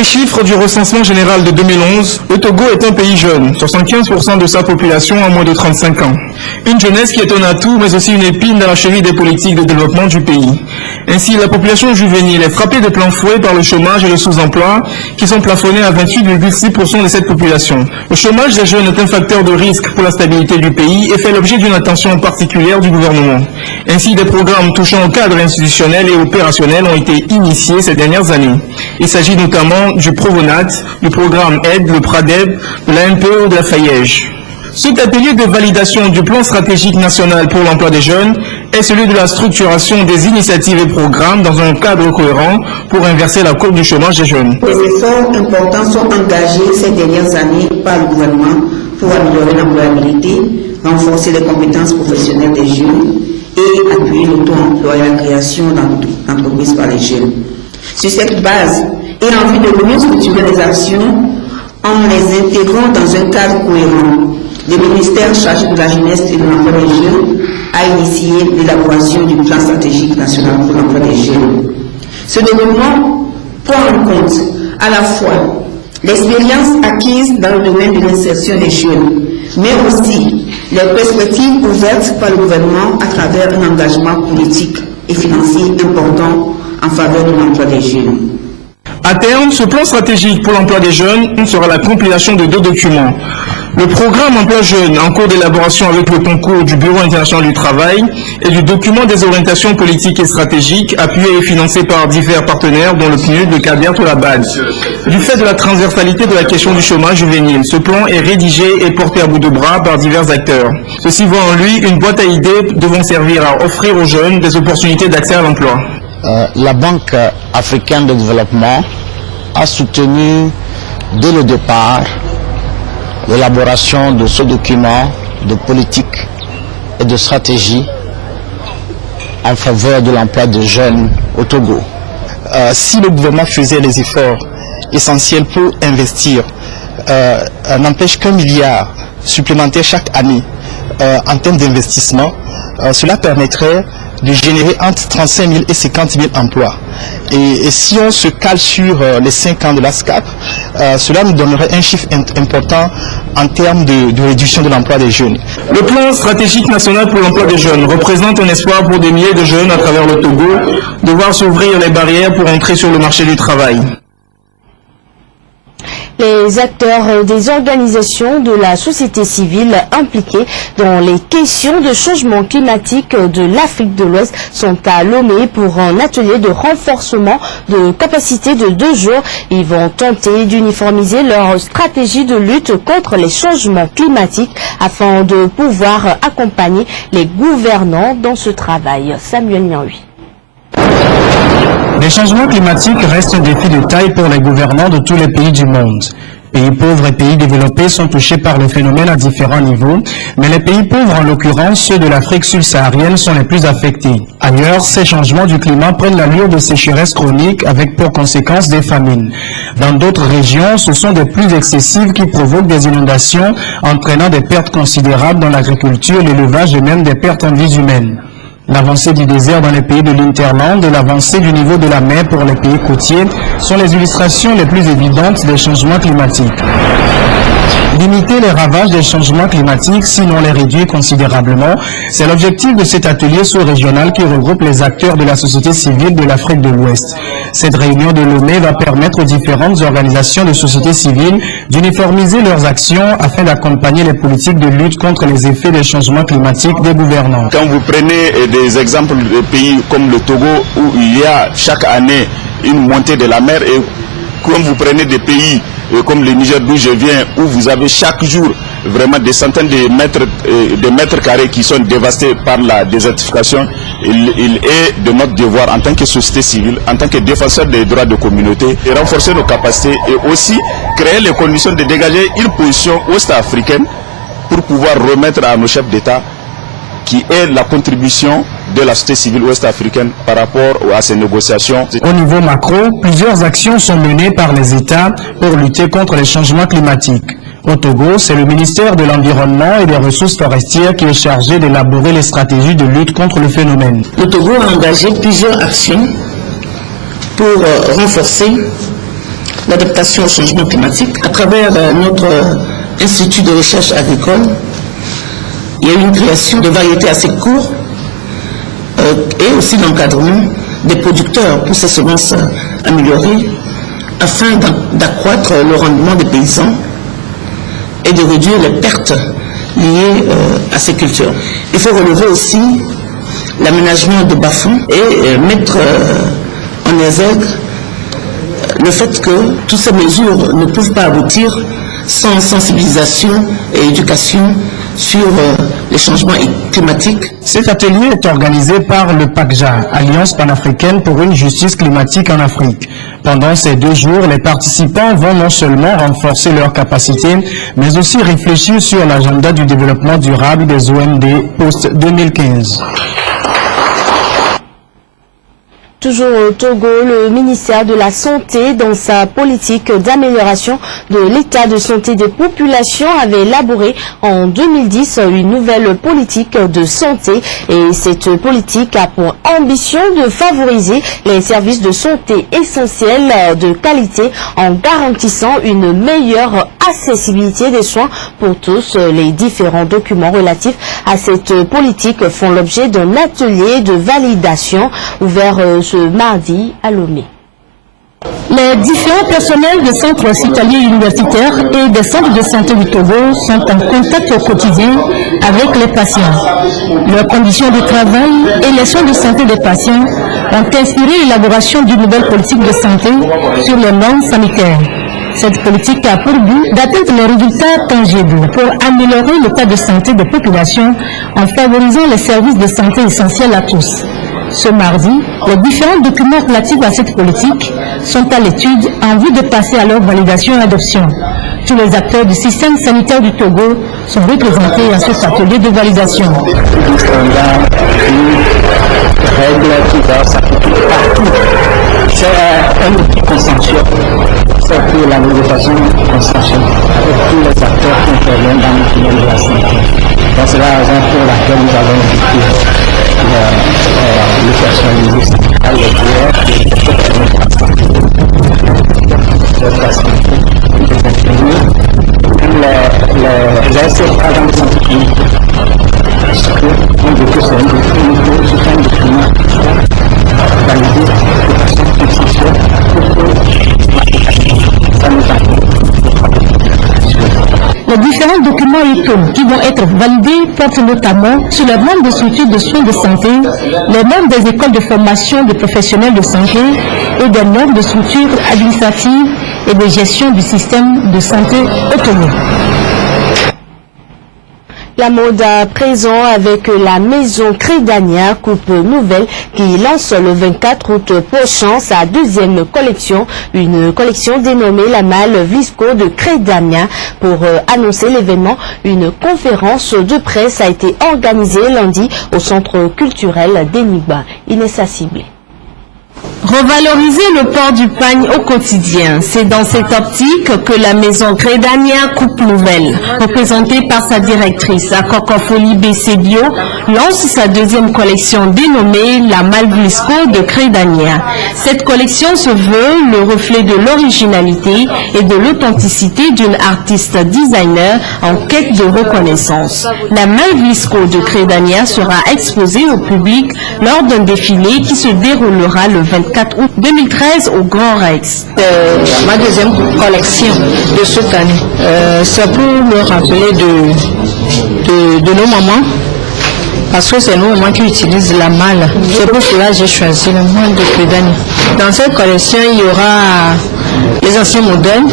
Les chiffres du recensement général de 2011, le Togo est un pays jeune, 75% de sa population a moins de 35 ans. Une jeunesse qui étonne à tout, mais aussi une épine dans la cheville des politiques de développement du pays. Ainsi, la population juvénile est frappée de plein fouet par le chômage et le sous-emploi, qui sont plafonnés à 28,6% de cette population. Le chômage des jeunes est un facteur de risque pour la stabilité du pays et fait l'objet d'une attention particulière du gouvernement. Ainsi, des programmes touchant au cadre institutionnel et opérationnel ont été initiés ces dernières années. Il s'agit notamment du Provonat, du programme AIDE, le PRADEB, de la MPE ou de la FAIEJ. Cet atelier de validation du plan stratégique national pour l'emploi des jeunes est celui de la structuration des initiatives et programmes dans un cadre cohérent pour inverser la courbe du chômage des jeunes. Des efforts importants sont engagés ces dernières années par le gouvernement pour améliorer l'employabilité, renforcer les compétences professionnelles des jeunes et appuyer l'auto-emploi et la création d'entreprises par les jeunes. Sur cette base, et en vue de mieux structurer les actions en les intégrant dans un cadre cohérent, le ministère chargé de la jeunesse et de l'emploi des jeunes a initié l'élaboration du plan stratégique national pour l'emploi des jeunes. Ce document prend en compte à la fois l'expérience acquise dans le domaine de l'insertion des jeunes, mais aussi les perspectives ouvertes par le gouvernement à travers un engagement politique et financier important en faveur de l'emploi des jeunes. À terme, ce plan stratégique pour l'emploi des jeunes sera la compilation de deux documents. Le programme emploi jeune en cours d'élaboration avec le concours du Bureau international du travail et du document des orientations politiques et stratégiques appuyé et financé par divers partenaires dont le PNUD, le CADERT ou la BAD. Du fait de la transversalité de la question du chômage juvénile, ce plan est rédigé et porté à bout de bras par divers acteurs. Ceci voit en lui une boîte à idées devant servir à offrir aux jeunes des opportunités d'accès à l'emploi. La Banque africaine de développement a soutenu dès le départ l'élaboration de ce document de politique et de stratégie en faveur de l'emploi des jeunes au Togo. Si le gouvernement faisait les efforts essentiels pour investir, n'empêche qu'1 milliard supplémentaire chaque année en termes d'investissement, cela permettrait de générer entre 35 000 et 50 000 emplois. Et si on se cale sur les 5 ans de l'ASCAP, cela nous donnerait un chiffre important en termes de réduction de l'emploi des jeunes. Le plan stratégique national pour l'emploi des jeunes représente un espoir pour des milliers de jeunes à travers le Togo de voir s'ouvrir les barrières pour entrer sur le marché du travail. Les acteurs des organisations de la société civile impliquées dans les questions de changement climatique de l'Afrique de l'Ouest sont à Lomé pour un atelier de renforcement de capacité de 2 jours. Ils vont tenter d'uniformiser leur stratégie de lutte contre les changements climatiques afin de pouvoir accompagner les gouvernants dans ce travail. Samuel Niaoui. Les changements climatiques restent un défi de taille pour les gouvernants de tous les pays du monde. Pays pauvres et pays développés sont touchés par le phénomène à différents niveaux, mais les pays pauvres, en l'occurrence ceux de l'Afrique subsaharienne, sont les plus affectés. Ailleurs, ces changements du climat prennent l'allure de sécheresses chroniques avec pour conséquence des famines. Dans d'autres régions, ce sont des pluies excessives qui provoquent des inondations, entraînant des pertes considérables dans l'agriculture, l'élevage et même des pertes en vies humaines. L'avancée du désert dans les pays de l'Interland et l'avancée du niveau de la mer pour les pays côtiers sont les illustrations les plus évidentes des changements climatiques. Limiter les ravages des changements climatiques, sinon les réduire considérablement, c'est l'objectif de cet atelier sous-régional qui regroupe les acteurs de la société civile de l'Afrique de l'Ouest. Cette réunion de Lomé va permettre aux différentes organisations de société civile d'uniformiser leurs actions afin d'accompagner les politiques de lutte contre les effets des changements climatiques des gouvernants. Quand vous prenez des exemples de pays comme le Togo où il y a chaque année une montée de la mer et quand vous prenez des pays comme le Niger d'où je viens, où vous avez chaque jour vraiment des centaines de mètres carrés qui sont dévastés par la désertification, il est de notre devoir en tant que société civile, en tant que défenseur des droits de communauté, de renforcer nos capacités et aussi créer les conditions de dégager une position ouest-africaine pour pouvoir remettre à nos chefs d'État qui est la contribution de la société civile ouest-africaine par rapport à ces négociations. Au niveau macro, plusieurs actions sont menées par les États pour lutter contre les changements climatiques. Au Togo, c'est le ministère de l'Environnement et des Ressources forestières qui est chargé d'élaborer les stratégies de lutte contre le phénomène. Le Togo a engagé plusieurs actions pour renforcer l'adaptation au changement climatique. À travers notre Institut de recherche agricole, il y a eu une création de variétés assez courtes et aussi l'encadrement des producteurs pour ces semences améliorées afin d'accroître le rendement des paysans et de réduire les pertes liées à ces cultures. Il faut relever aussi l'aménagement de bas-fonds et mettre en exergue le fait que toutes ces mesures ne peuvent pas aboutir sans sensibilisation et éducation sur les changements climatiques. Cet atelier est organisé par le PACJA, Alliance panafricaine pour une justice climatique en Afrique. Pendant ces 2 jours, les participants vont non seulement renforcer leurs capacités, mais aussi réfléchir sur l'agenda du développement durable des OND post-2015. Toujours au Togo, le ministère de la Santé, dans sa politique d'amélioration de l'état de santé des populations, avait élaboré en 2010 une nouvelle politique de santé. Et cette politique a pour ambition de favoriser les services de santé essentiels de qualité en garantissant une meilleure accessibilité des soins pour tous. Les différents documents relatifs à cette politique font l'objet d'un atelier de validation ouvert ce mardi à Lomé. Les différents personnels des centres hospitaliers universitaires et des centres de santé du Togo sont en contact au quotidien avec les patients. Leurs conditions de travail et les soins de santé des patients ont inspiré l'élaboration d'une nouvelle politique de santé sur les normes sanitaires. Cette politique a pour but d'atteindre les résultats tangibles pour améliorer l'état de santé des populations en favorisant les services de santé essentiels à tous. Ce mardi, les différents documents relatifs à cette politique sont à l'étude en vue de passer à leur validation et adoption. Tous les acteurs du système sanitaire du Togo sont représentés à cet atelier de validation. C'est un outil consensuel. C'est pour la négociation consensuelle avec tous les acteurs qui interviennent dans le domaine de la santé. Donc c'est la raison pour laquelle nous avons invité le personnel syndical, les les ASF agents de santé clinique. Parce que on veut que c'est un document validé de façon consensuelle pour que ça nous aide. Les différents documents ECO qui vont être validés portent notamment sur les normes de structures de soins de santé, les normes des écoles de formation des professionnels de santé et des normes de structures administratives et de gestion du système de santé autonome. La mode à présent avec la maison Crédania Coupe Nouvelle qui lance le 24 août prochain sa deuxième collection, une collection dénommée la Malle Visco de Crédania. Pour annoncer l'événement, une conférence de presse a été organisée lundi au centre culturel d'Eniba. Inès Ciblé. Revaloriser le port du pagne au quotidien, c'est dans cette optique que la maison Crédania Coupe Nouvelle, représentée par sa directrice Akokofoli BC Bio, lance sa deuxième collection dénommée la Malle Visco de Crédania. Cette collection se veut le reflet de l'originalité et de l'authenticité d'une artiste designer en quête de reconnaissance. La Malle Visco de Crédania sera exposée au public lors d'un défilé qui se déroulera le 24 août 2013 au Grand Rex. Ma deuxième collection de cette année, c'est pour me rappeler de nos mamans, parce que c'est nos mamans qui utilisent la malle. C'est pour cela que j'ai choisi le malle de Crédania. Dans cette collection, il y aura les anciens modèles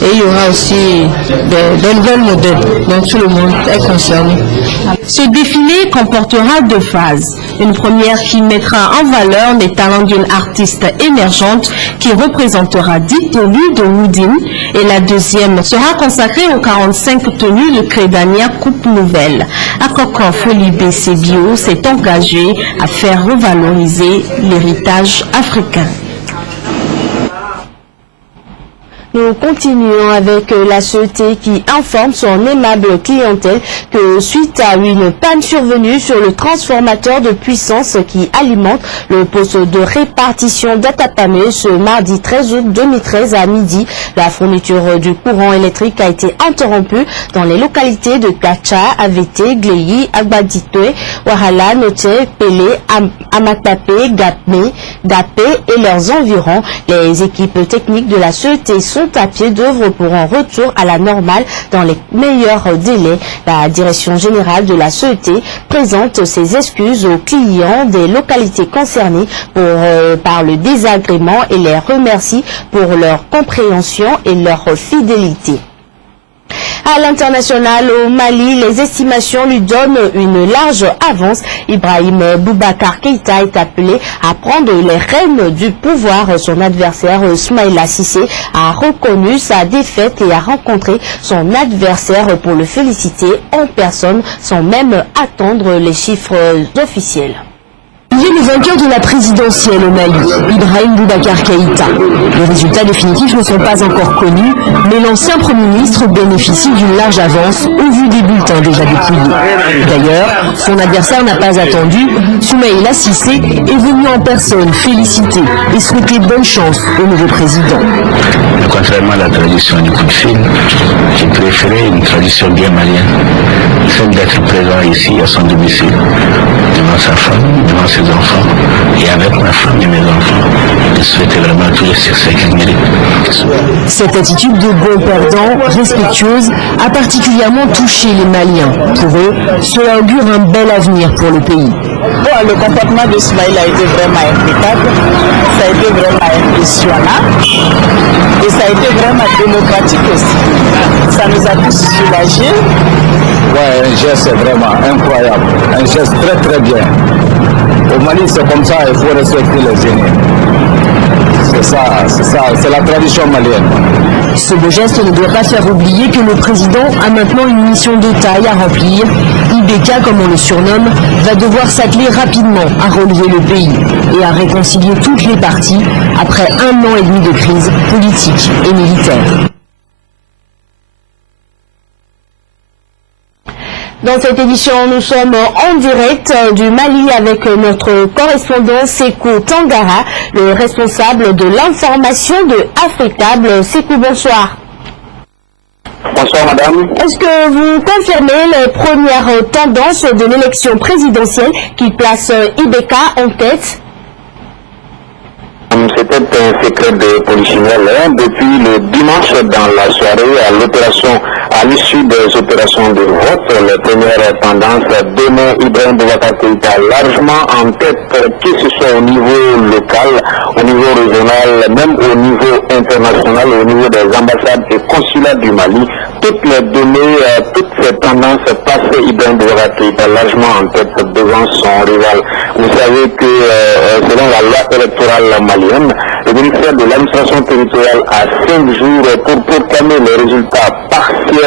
et il y aura aussi des nouvelles modèles. Donc tout le monde est concerné. Ce défilé comportera 2 phases. Une première qui mettra en valeur les talents d'une artiste émergente qui représentera 10 tenues de Woodin, et la deuxième sera consacrée aux 45 tenues de Crédania Coupe Nouvelle. Akoko Folie BC Bio s'est engagé à faire revaloriser l'héritage africain. Nous continuons avec la CET qui informe son aimable clientèle que suite à une panne survenue sur le transformateur de puissance qui alimente le poste de répartition d'Atapamé ce mardi 13 août 2013 à midi, la fourniture du courant électrique a été interrompue dans les localités de Kacha, AVT, Gleyi, Agbaditwe, Wahala, Note, Pelé, Amatapé, Gapé et leurs environs. Les équipes techniques de la CET sont à pied d'œuvre pour un retour à la normale dans les meilleurs délais. La direction générale de la CET présente ses excuses aux clients des localités concernées par le désagrément et les remercie pour leur compréhension et leur fidélité. À l'international, au Mali, les estimations lui donnent une large avance. Ibrahim Boubacar Keïta est appelé à prendre les rênes du pouvoir. Son adversaire, Soumaïla Cissé, a reconnu sa défaite et a rencontré son adversaire pour le féliciter en personne sans même attendre les chiffres officiels. Il est le vainqueur de la présidentielle au Mali, Ibrahim Boubacar Keïta. Les résultats définitifs ne sont pas encore connus, mais l'ancien Premier ministre bénéficie d'une large avance au vu des bulletins déjà dépouillés. D'ailleurs, son adversaire n'a pas attendu. Soumaïla Cissé est venu en personne féliciter et souhaiter bonne chance au nouveau président. Contrairement à la tradition du coup de fil, j'ai préféré une tradition bien malienne, celle d'être présent ici à son domicile, devant sa femme, devant ses enfants, et avec ma femme et mes enfants, je souhaitais vraiment tout le succès qu'ils méritent. Cette attitude de bon perdant, respectueuse, a particulièrement touché les Maliens. Pour eux, cela augure un bel avenir pour le pays. Bon, le comportement de Soumaïla a été vraiment impeccable, ça a été vraiment impressionnant et ça a été vraiment démocratique aussi. Ça nous a tous soulagés. Ouais, un geste vraiment incroyable, un geste très très bien. Au Mali, c'est comme ça, il faut respecter les aînés. C'est ça, c'est la tradition malienne. Ce beau geste ne doit pas faire oublier que le président a maintenant une mission de taille à remplir. Ibeka, comme on le surnomme, va devoir s'atteler rapidement à relever le pays et à réconcilier toutes les parties après 1 an et demi de crise politique et militaire. Dans cette édition, nous sommes en direct du Mali avec notre correspondant Sekou Tangara, le responsable de l'information de Africable. Sekou, bonsoir. Bonsoir madame. Est-ce que vous confirmez les premières tendances de l'élection présidentielle qui place Ibeka en tête? C'était un secret de polichinelle. Depuis le dimanche dans la soirée, à l'issue des opérations de vote, les premières tendances donnaient Ibrahim Boubacar Keïta largement en tête, que ce soit au niveau local, au niveau régional, même au niveau international, au niveau des ambassades et consulats du Mali. Toutes les données, toutes ces tendances passaient Ibrahim Boubacar Keïta largement en tête devant son rival. Vous savez que selon la loi électorale malienne, le ministère de l'administration territoriale a 5 jours pour proclamer les résultats partiels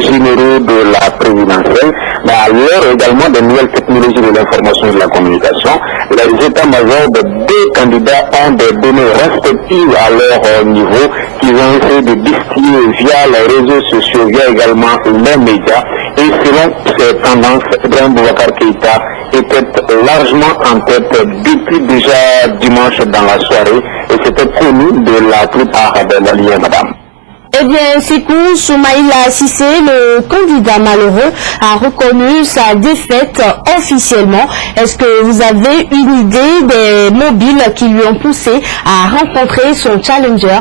généraux de la présidentielle, mais à l'heure également des nouvelles technologies de l'information et de la communication, les états-majors de 2 candidats ont des données respectives à leur niveau qu'ils ont essayé de distiller via les réseaux sociaux, via également les médias, et selon ces tendances, Ibrahim Boubacar Keïta était largement en tête depuis déjà dimanche dans la soirée, et c'était connu de la plupart des Maliens, madame. Eh bien, Sekou, Soumaïla Cissé, le candidat malheureux, a reconnu sa défaite officiellement. Est-ce que vous avez une idée des mobiles qui lui ont poussé à rencontrer son challenger?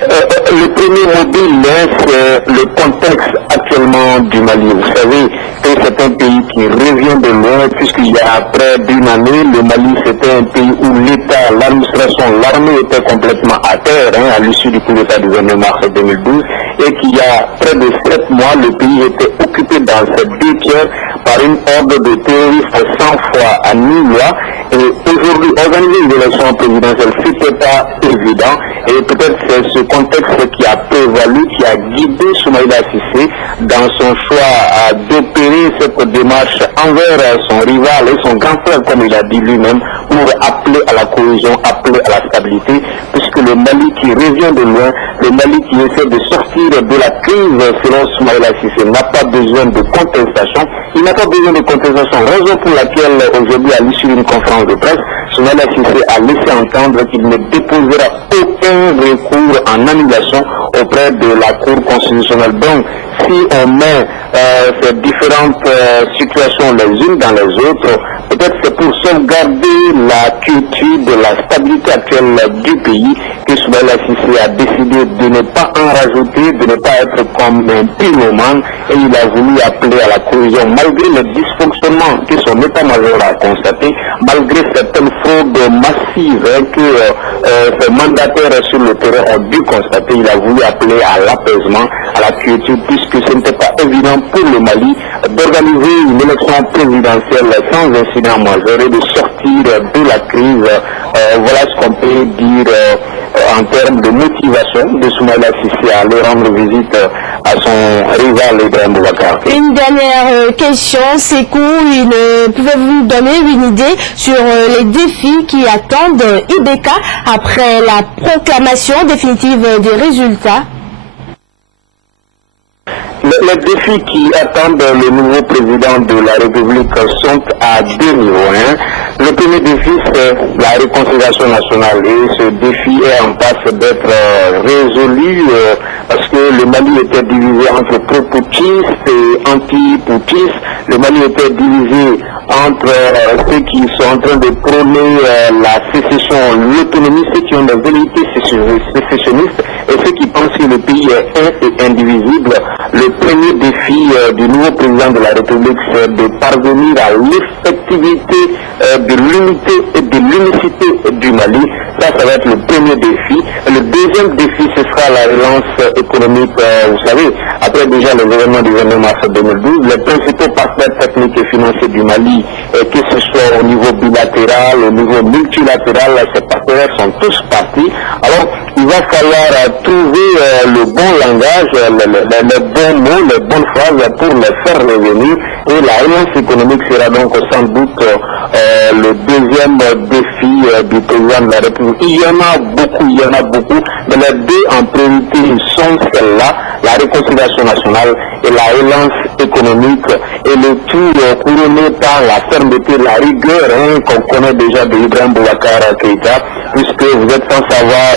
Le premier mobile, c'est le contexte actuellement du Mali. Vous savez que c'est un pays qui revient de loin, puisqu'il y a près d'une année, le Mali c'était un pays où l'État, l'administration, l'armée était complètement à terre, à l'issue du coup d'État du 29 mars 2012, et qu'il y a près de 7 mois, le pays était occupé dans ses 2 tiers par une horde de terroristes sans foi à ni loi. Et aujourd'hui, organiser une élection présidentielle, c'était pas évident, et peut-être c'est ce contexte qui a prévalu, qui a guidé Soumaïla Cissé dans son choix d'opérer cette démarche envers son rival et son grand frère, comme il a dit lui-même, pour appeler à la cohésion, appeler à la stabilité, puisque le Mali qui revient de loin Le Mali qui essaie de sortir de la crise, selon Soumaïla Cissé, n'a pas besoin de contestation. Il n'a pas besoin de contestation, raison pour laquelle aujourd'hui, à l'issue d'une conférence de presse, Soumaïla Cissé a laissé entendre qu'il ne déposera aucun recours en annulation auprès de la Cour constitutionnelle. Donc, si on met ces différentes situations les unes dans les autres, peut-être c'est pour sauvegarder la quiétude, la stabilité actuelle du pays que Soumaïla Cissé a décidé de ne pas en rajouter, de ne pas être comme un pyromane, et il a voulu appeler à la cohésion malgré le dysfonctionnement que son état-major a constaté, malgré certaines fraudes massives que ces mandataires sur le terrain ont dû constater. Il a voulu appeler à l'apaisement, à la quiétude, puisque ce n'était pas évident pour le Mali d'organiser une élection présidentielle sans incident majeur et de sortir de la crise. Voilà ce qu'on peut dire en termes de motivation de Soumaïla Cissé à aller rendre visite à son rival Ibrahim Boubacar. Une dernière question, Sékou, pouvez-vous nous donner une idée sur les défis qui attendent IBK après la proclamation définitive des résultats? Les défis qui attendent le nouveau président de la République sont à deux niveaux. Le premier défi, c'est la réconciliation nationale. Et ce défi est en passe d'être résolu parce que le Mali était divisé entre pro-poutistes et anti-poutistes. Le Mali était divisé entre ceux qui sont en train de prôner la sécession, l'autonomie, ceux qui ont des velléités sécessionnistes et ceux qui pensent que le pays est un et indivisible. Le premier défi du nouveau président de la République, c'est de parvenir à l'effectivité de l'unité et de l'unicité du Mali. Ça va être le premier défi. Le deuxième défi, ce sera la relance économique. Vous savez, après déjà les événements du 22 mars 2012, les principaux partenaires techniques et financiers du Mali, que ce soit au niveau bilatéral, au niveau multilatéral, ces partenaires sont tous partis. Alors, il va falloir trouver le bon langage, les bons mots, les bonnes phrases pour les faire revenir. Et la relance économique sera donc sans doute le deuxième défi du président de la République. Il y en a beaucoup, mais les deux en priorité sont celles-là, la réconciliation nationale et la relance économique, et le tout couronné par la fermeté, la rigueur qu'on connaît déjà de Ibrahim Boubacar Keïta, puisque vous êtes sans savoir,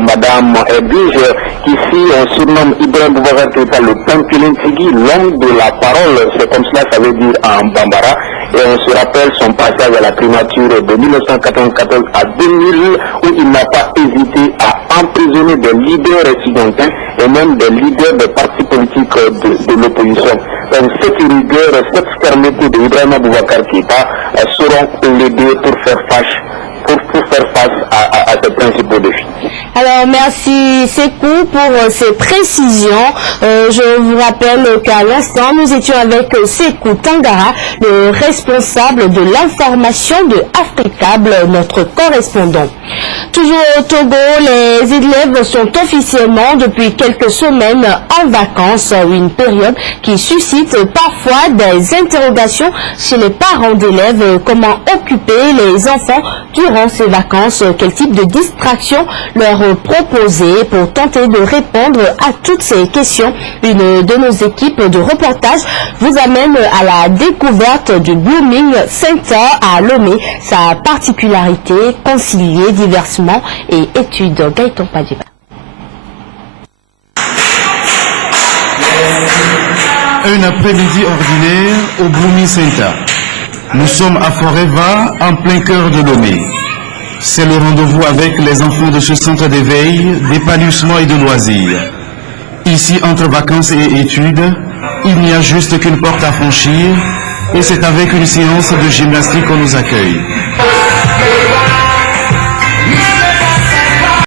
Madame Edwige, qu'ici on surnomme Ibrahim Boubacar Keïta le Pampilintigi, l'homme de la parole, c'est comme cela ça veut dire en Bambara, et on se rappelle son passage à la primature de 1994 à 2000, où il n'a pas hésité à emprisonner des leaders étudiantins et même des leaders des partis politiques de l'opposition. Donc cette rigueur, cette fermeté de Ibrahim Boubacar Keïta seront l'aider pour faire face à ces principaux défis. Alors merci Sékou pour ces précisions. Je vous rappelle qu'à l'instant nous étions avec Sékou Tangara, le responsable de l'information de Africable, notre correspondant. Toujours au Togo, les élèves sont officiellement depuis quelques semaines en vacances, une période qui suscite parfois des interrogations chez les parents d'élèves. Comment occuper les enfants durant ces vacances? Quel type de distraction leur proposer? Pour tenter de répondre à toutes ces questions, une de nos équipes de reportage vous amène à la découverte du Blooming Center à Lomé. Sa particularité, concilier diversement et études. Gaëtan Padiba. Un après-midi ordinaire au Blooming Center. Nous sommes à Foreva, en plein cœur de Lomé. C'est le rendez-vous avec les enfants de ce centre d'éveil, d'épanouissement et de loisirs. Ici, entre vacances et études, il n'y a juste qu'une porte à franchir, et c'est avec une séance de gymnastique qu'on nous accueille.